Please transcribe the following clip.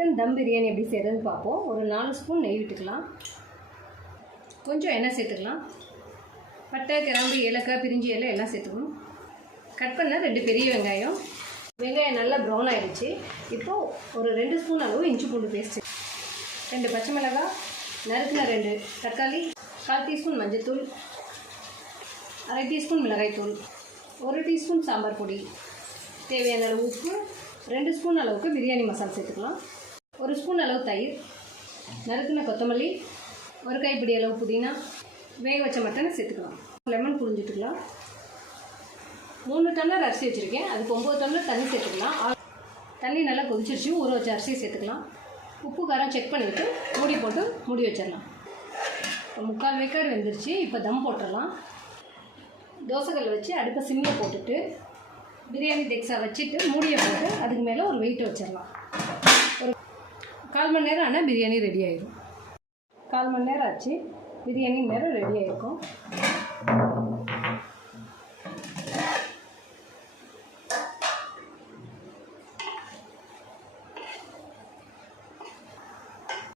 Mutton தம் பிரியாணி எப்படி செய்கிறதுன்னு பார்ப்போம். ஒரு 4 ஸ்பூன் நெய் விட்டுக்கலாம். கொஞ்சம் எண்ணெய் சேர்த்துக்கலாம். பட்டை, கிராம்பு, ஏலக்காய், பிரிஞ்சி இலை எல்லாம் சேர்த்துக்கணும். கட் பண்ண 2 பெரிய வெங்காயம். வெங்காயம் நல்லா ப்ரௌன் ஆகிடுச்சு. இப்போது ஒரு 2 ஸ்பூன் அளவு இஞ்சி பூண்டு பேஸ்ட்டு, 2 பச்சை மிளகாய், நறுக்கின 2 தக்காளி, 1/4 டீஸ்பூன் மஞ்சள்தூள், 1/2 டீஸ்பூன் மிளகாய்த்தூள், 1 டீஸ்பூன் சாம்பார் பொடி, தேவையான அளவு உப்பு, 2 ஸ்பூன் அளவுக்கு பிரியாணி மசாலா சேர்த்துக்கலாம். 1 ஸ்பூன் அளவு தயிர், நறுக்கின கொத்தமல்லி, 1 கைப்பிடி அளவு புதினா, வேக வச்ச மட்டனை சேர்த்துக்கலாம். லெமன் புழிஞ்சிட்டுக்கலாம். 3 டம்ளர் அரிசி வச்சுருக்கேன். அதுக்கு 9 டம்ளர் தண்ணி சேர்த்துக்கலாம். தண்ணி நல்லா கொதிச்சிருச்சு. ஊற வச்ச அரிசியை சேர்த்துக்கலாம். உப்பு காரம் செக் பண்ணிவிட்டு மூடி போட்டு மூடி வச்சிடலாம். இப்போ 3/4 வேக்காடு வெந்துருச்சு. இப்போ தம் போட்டுடலாம். தோசைக்கல் வச்சு அடுப்பை சிம்மில் போட்டுட்டு பிரியாணி டெக்ஸா வச்சுட்டு மூடியை போட்டு அதுக்கு மேலே ஒரு வெயிட் வச்சிடலாம். ஒரு 1/4 மணி நேரம் ஆனால் பிரியாணி ரெடி ஆகிடும். 1/4 மணி நேரம் ஆச்சு. பிரியாணி நேரம் ரெடி ஆகிருக்கும்.